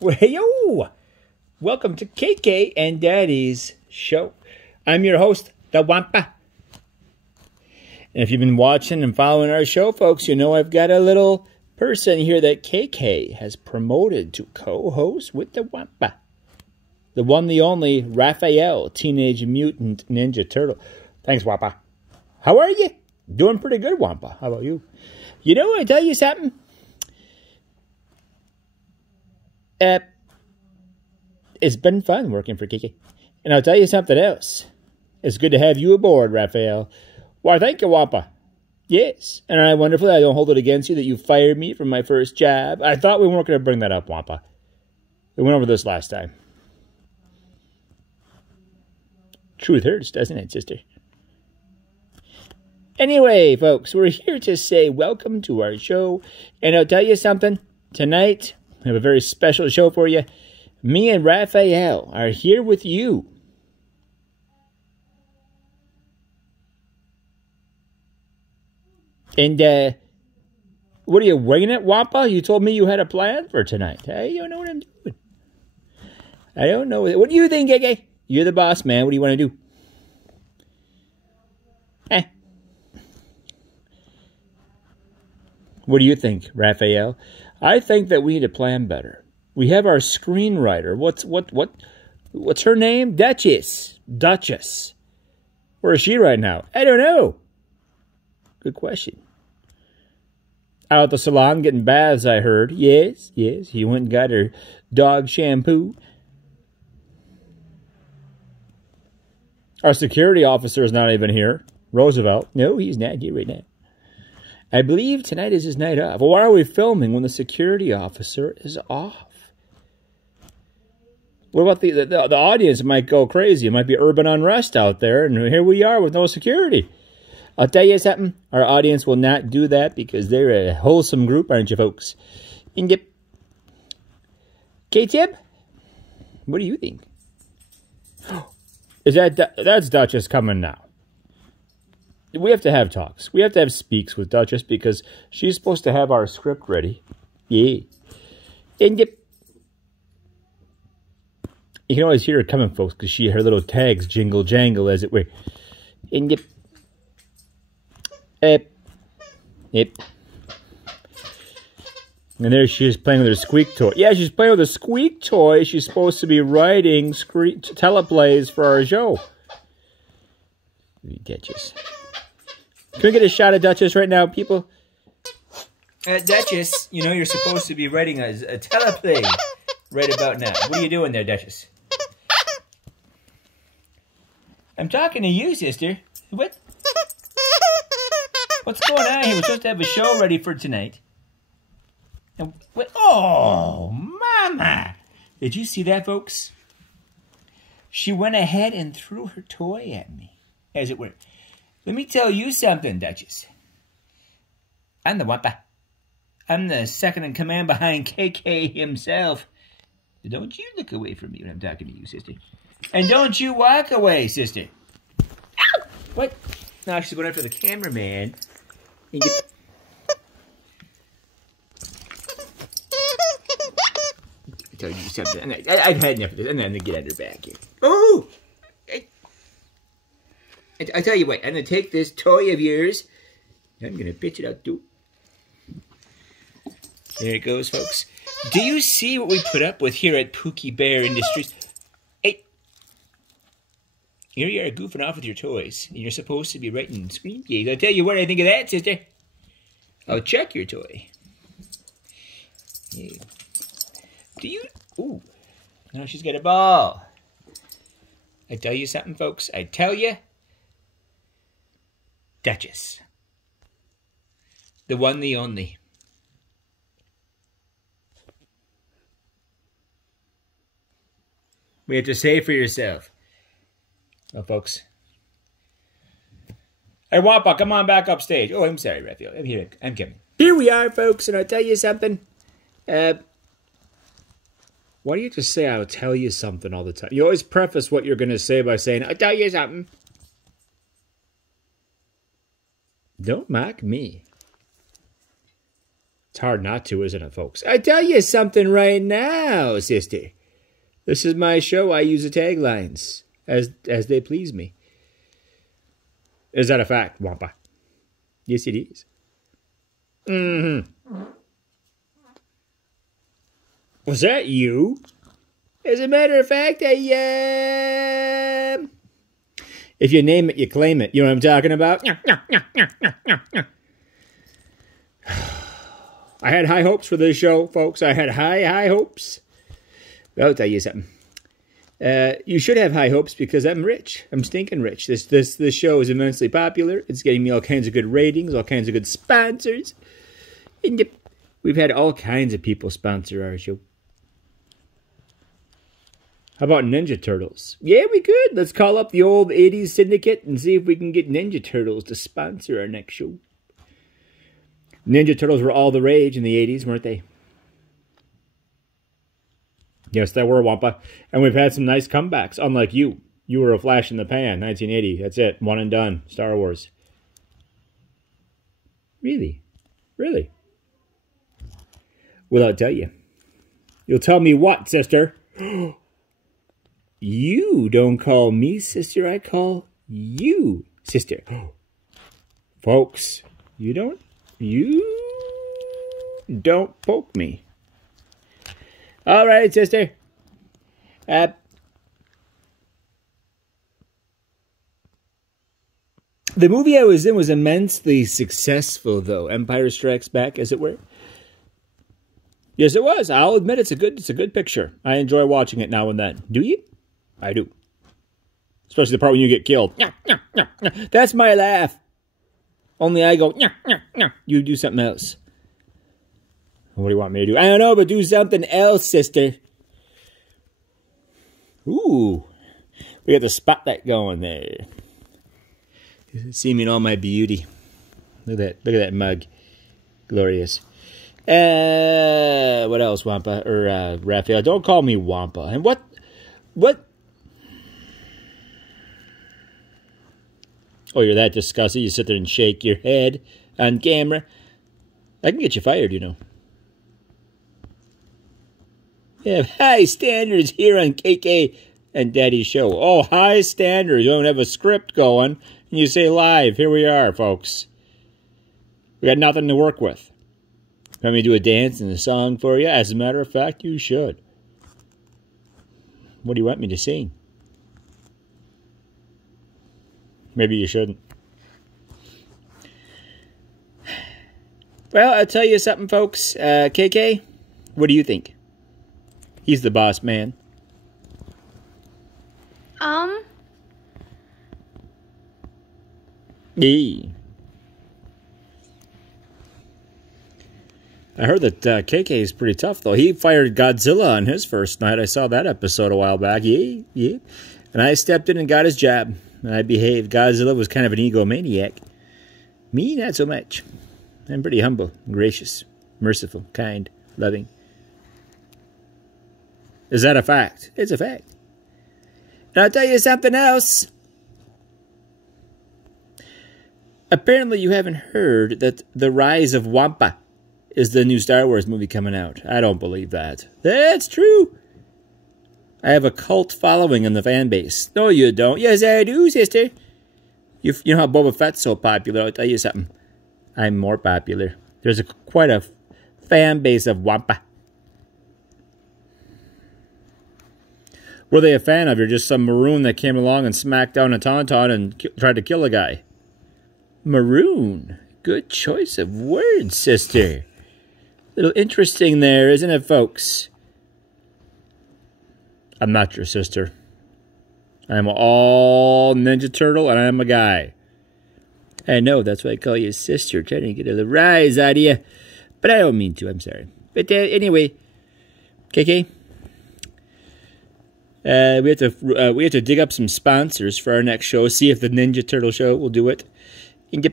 Well, hey, yo! Welcome to KK and Daddy's show. I'm your host, the Wampa. And if you've been watching and following our show, folks, you know I've got a little person here that KK has promoted to co-host with the Wampa. The one, the only, Raphael, Teenage Mutant Ninja Turtle. Thanks, Wampa. How are you? Doing pretty good, Wampa. How about you? You know, I tell you something. It's been fun working for KK. And I'll tell you something else. It's good to have you aboard, Raphael. Why, thank you, Wampa. Yes. And I wonderful that I don't hold it against you that you fired me from my first job. I thought we weren't going to bring that up, Wampa. We went over this last time. Truth hurts, doesn't it, sister? Anyway, folks, we're here to say welcome to our show. And I'll tell you something. Tonight, we have a very special show for you. Me and Raphael are here with you. And, what are you, winging it, Wampa? You told me you had a plan for tonight. I don't know what I'm doing. I don't know. What do you think, KK? You're the boss, man. What do you want to do? What do you think, Raphael? I think that we need to plan better. We have our screenwriter. What's her name? Duchess. Where is she right now? I don't know. Good question. Out at the salon getting baths, I heard. Yes. He went and got her dog shampoo. Our security officer is not even here. Roosevelt. No, he's not here right now. I believe tonight is his night off. Well, why are we filming when the security officer is off? What about the audience might go crazy. It might be urban unrest out there, and here we are with no security. I'll tell you something. Our audience will not do that because they're a wholesome group, aren't you, folks? Yep. K-Tib, what do you think? That's Duchess coming now. We have to have talks. We have to have speaks with Duchess because she's supposed to have our script ready. Yeah. And yep. You can always hear her coming, folks, because her little tags jingle jangle, as it were. And yep. Yep. And there she is playing with her squeak toy. Yeah, she's playing with a squeak toy. She's supposed to be writing teleplays for our show. Duchess. Can we get a shot of Duchess right now, people? Duchess, you know you're supposed to be writing a teleplay right about now. What are you doing there, Duchess? I'm talking to you, sister. What? What's going on here? We're supposed to have a show ready for tonight. And what? Oh, Mama! Did you see that, folks? She went ahead and threw her toy at me, as it were. Let me tell you something, Duchess. I'm the Wampa. I'm the second in command behind KK himself. Don't you look away from me when I'm talking to you, sister. And don't you walk away, sister. Ow! What? Now she's going after the cameraman. And I tell you something. I've had enough of this. I'm going to get on her back here. Oh! I tell you what, I'm going to take this toy of yours, and I'm going to pitch it out too. There it goes, folks. Do you see what we put up with here at Pookie Bear Industries? Hey, here you are goofing off with your toys, and you're supposed to be writing screenplays. I'll tell you what I think of that, sister. I'll check your toy. Yeah. Do you... Ooh. Now she's got a ball. I tell you something, folks. I tell you... Duchess. The one, the only. We have to say for yourself. Well, folks. Hey, Wampa, come on back upstage. Oh, I'm sorry, Raphael. I'm here. I'm coming. Here we are, folks, and I'll tell you something. Why do you just say I'll tell you something all the time? You always preface what you're going to say by saying, I'll tell you something. Don't mock me. It's hard not to, isn't it, folks? I tell you something right now, sister. This is my show. I use the taglines as they please me. Is that a fact, Wampa? Yes, it is. Mm-hmm. Was that you? As a matter of fact, if you name it, you claim it. You know what I'm talking about? I had high hopes for this show, folks. I had high hopes. Well, I'll tell you something. You should have high hopes because I'm rich. I'm stinking rich. This show is immensely popular. It's getting me all kinds of good ratings, all kinds of good sponsors. And we've had all kinds of people sponsor our show. How about Ninja Turtles? Yeah, we could. Let's call up the old 80s syndicate and see if we can get Ninja Turtles to sponsor our next show. Ninja Turtles were all the rage in the 80s, weren't they? Yes, they were, Wampa. And we've had some nice comebacks, unlike you. You were a flash in the pan, 1980. That's it. One and done. Star Wars. Really? Really? Well, I'll tell you. You'll tell me what, sister? You don't call me sister. I call you sister. Folks, you don't poke me. All right, sister. The movie I was in was immensely successful, though. Empire Strikes Back, as it were. Yes, it was. I'll admit it's a good picture. I enjoy watching it now and then. Do you? I do. Especially the part when you get killed. That's my laugh. Only I go, you do something else. What do you want me to do? I don't know, but do something else, sister. Ooh. We got the spotlight going there. See me in all my beauty. Look at that mug. Glorious. What else, Wampa? Or Raphael? Don't call me Wampa. And what? Oh, you're that disgusting. You sit there and shake your head on camera. I can get you fired, you know. Yeah, high standards here on KK and Daddy's show. Oh, high standards. You don't have a script going. And you say live. Here we are, folks. We got nothing to work with. Want me to do a dance and a song for you? As a matter of fact, you should. What do you want me to sing? Maybe you shouldn't. Well, I'll tell you something, folks. KK, what do you think? He's the boss man. Yeah. I heard that KK is pretty tough, though. He fired Godzilla on his first night. I saw that episode a while back. Yeah. And I stepped in and got his jab. And I behaved. Godzilla was kind of an egomaniac. Me, not so much. I'm pretty humble, gracious, merciful, kind, loving. Is that a fact? It's a fact. And I'll tell you something else. Apparently you haven't heard that The Rise of Wampa is the new Star Wars movie coming out. I don't believe that. That's true. I have a cult following in the fan base. No, you don't. Yes, I do, sister. You know how Boba Fett's so popular. I'll tell you something. I'm more popular. There's quite a fan base of Wampa. Were they a fan of? You're just some maroon that came along and smacked down a tauntaun and tried to kill a guy. Maroon. Good choice of words, sister. Little interesting there, isn't it, folks? I'm not your sister. I am all Ninja Turtle, and I am a guy. I know, that's why I call you sister, trying to get a little rise out of you. But I don't mean to, I'm sorry. But anyway, KK, we have to dig up some sponsors for our next show, see if the Ninja Turtle show will do it. And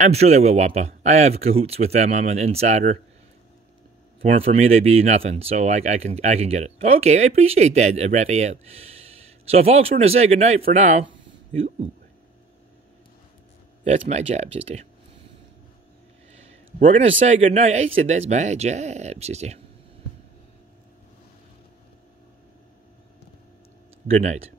I'm sure they will, Wampa. I have cahoots with them. I'm an insider. If it weren't for me, they'd be nothing. So I can get it. Okay, I appreciate that, Raphael. So, folks, we're going to say goodnight for now. Ooh. That's my job, sister. We're going to say goodnight. I said that's my job, sister. Good night.